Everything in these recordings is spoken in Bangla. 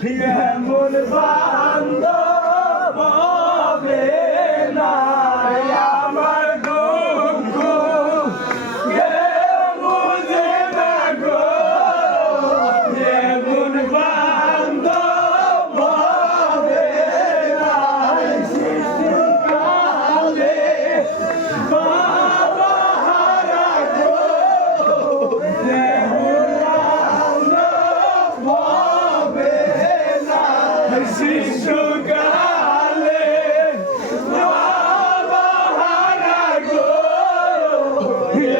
এমন বান্ধব হবে না আমার দুঃখ কেউ বুঝে না গো এমন বান্ধব হবে না শিশুকালে বাবা হারা গো এমন বান্ধব হবে না শিশুকালে বাবা হারা গো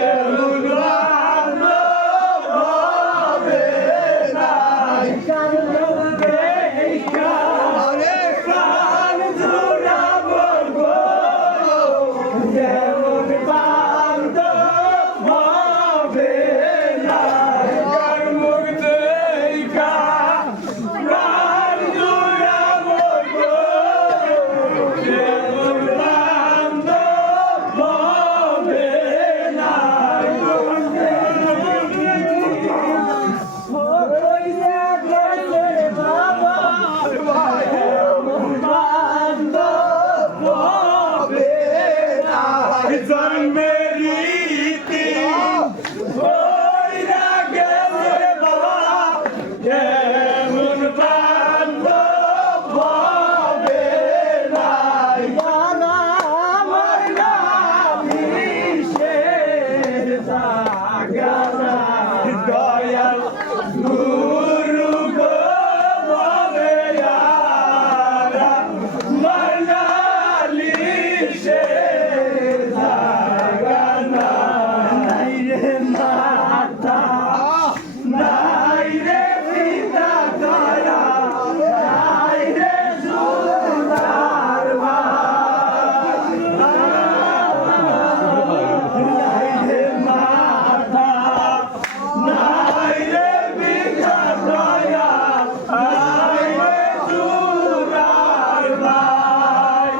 এমন বান্ধব হবে না প্রাণ জুড়াবো গো এমন বান্ধব হবে না মুখ দেখা প্রাণ জুড়াবো গো এমন বান্ধব হবে না জন্মেরীতি ওইরা গেছে বাবা এমন বান্ধব হবে না আমার নাভিশের জাগানা দয়াল গুরু গো বলে আরা মানালিশের জাগানা নাই রে মাতা নাই রে পিতা দয়া নাই রে সুন্দর নাই রে মাতা নাই রে পিতা দয়া নাই রে সুন্দর ভাই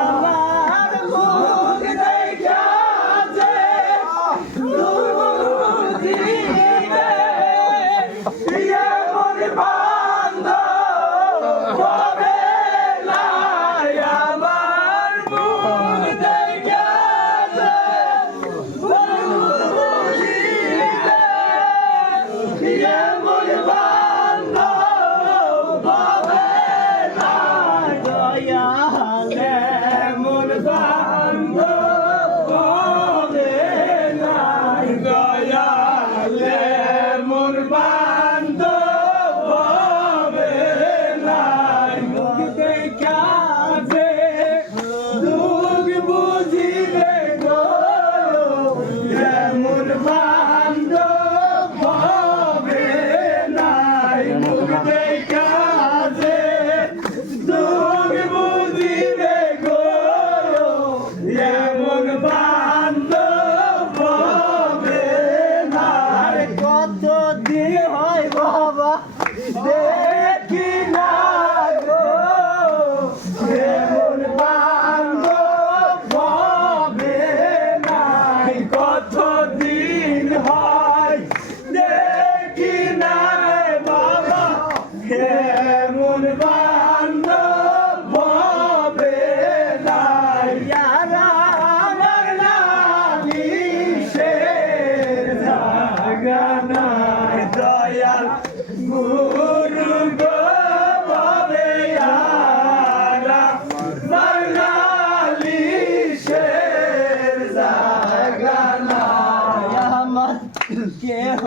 আমার মুখ দেখা যে দুধ দিবে এমন বান্ধব হবে না আমার মুখ দেখা যে দুধ দিবে এমন বান্ধব হবে না দয়াল এমন বান্ধব হবে না দয়াল এমন বান্ধব হবে না দেখা যে দুঃখ বুঝিবে গো এমন বান্ধব হবে না মুখ দেখা যে দুঃখ বুঝিবে গো এমন বান্ধব হবে না কত দিন হয় বাবা দেখি না গো এমন বান্ধব হবে না কত দিন হয় দেখি না রে বাবা এমন বান্ধব হবে না আমার নালিশের জাগানা দয়াল গুরু গো বলে আরা নালিশের জাগানা আমার কেহ